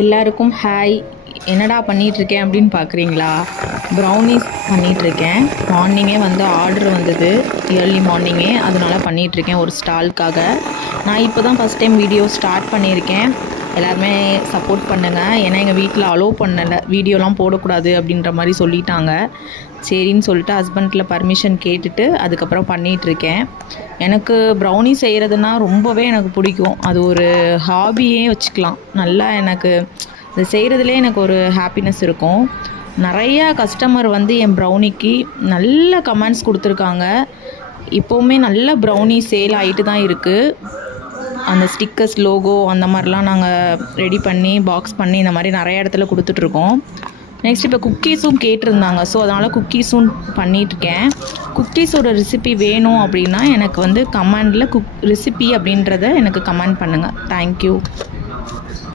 எல்லாருக்கும் ஹாய். என்னடா பண்ணிகிட்ருக்கேன் அப்படின்னு பார்க்குறீங்களா? ப்ரௌனிஸ் பண்ணிகிட்ருக்கேன். மார்னிங்கே வந்து ஆர்டர் வந்தது, ஏர்லி மார்னிங்கே, அதனால் பண்ணிகிட்ருக்கேன் ஒரு ஸ்டாலுக்காக. நான் இப்போ தான் ஃபஸ்ட் டைம் வீடியோ ஸ்டார்ட் பண்ணியிருக்கேன். எல்லாருமே சப்போர்ட் பண்ணுங்கள். ஏன்னா எங்கள் வீட்டில் அலோவ் பண்ணலை, வீடியோலாம் போடக்கூடாது அப்படின்ற மாதிரி சொல்லிட்டாங்க. சரின்னு சொல்லிட்டு ஹஸ்பண்டில் பர்மிஷன் கேட்டுட்டு அதுக்கப்புறம் பண்ணிகிட்ருக்கேன். எனக்கு ப்ரௌனி செய்கிறதுனா ரொம்பவே எனக்கு பிடிக்கும். அது ஒரு ஹாபியே வச்சுக்கலாம். நல்லா எனக்கு அது செய்கிறதுலே எனக்கு ஒரு ஹாப்பினஸ் இருக்கும். நிறையா கஸ்டமர் வந்து என் ப்ரௌனிக்கு நல்ல கமெண்ட்ஸ் கொடுத்துருக்காங்க. இப்போவுமே நல்ல ப்ரௌனி சேல் ஆகிட்டு தான் இருக்குது. அந்த ஸ்டிக்கர்ஸ், லோகோ அந்த மாதிரிலாம் நாங்கள் ரெடி பண்ணி பாக்ஸ் பண்ணி இந்த மாதிரி நிறைய இடத்துல கொடுத்துட்ருக்கோம். நெக்ஸ்ட் இப்போ குக்கீஸும் கேட்டிருந்தாங்க. ஸோ அதனால் குக்கீஸும் பண்ணிகிட்ருக்கேன். குக்கீஸோட ரெசிபி வேணும் அப்படின்னா எனக்கு வந்து கமெண்டில் ரெசிபி அப்படின்றத எனக்கு கமெண்ட் பண்ணுங்கள். தேங்க்யூ.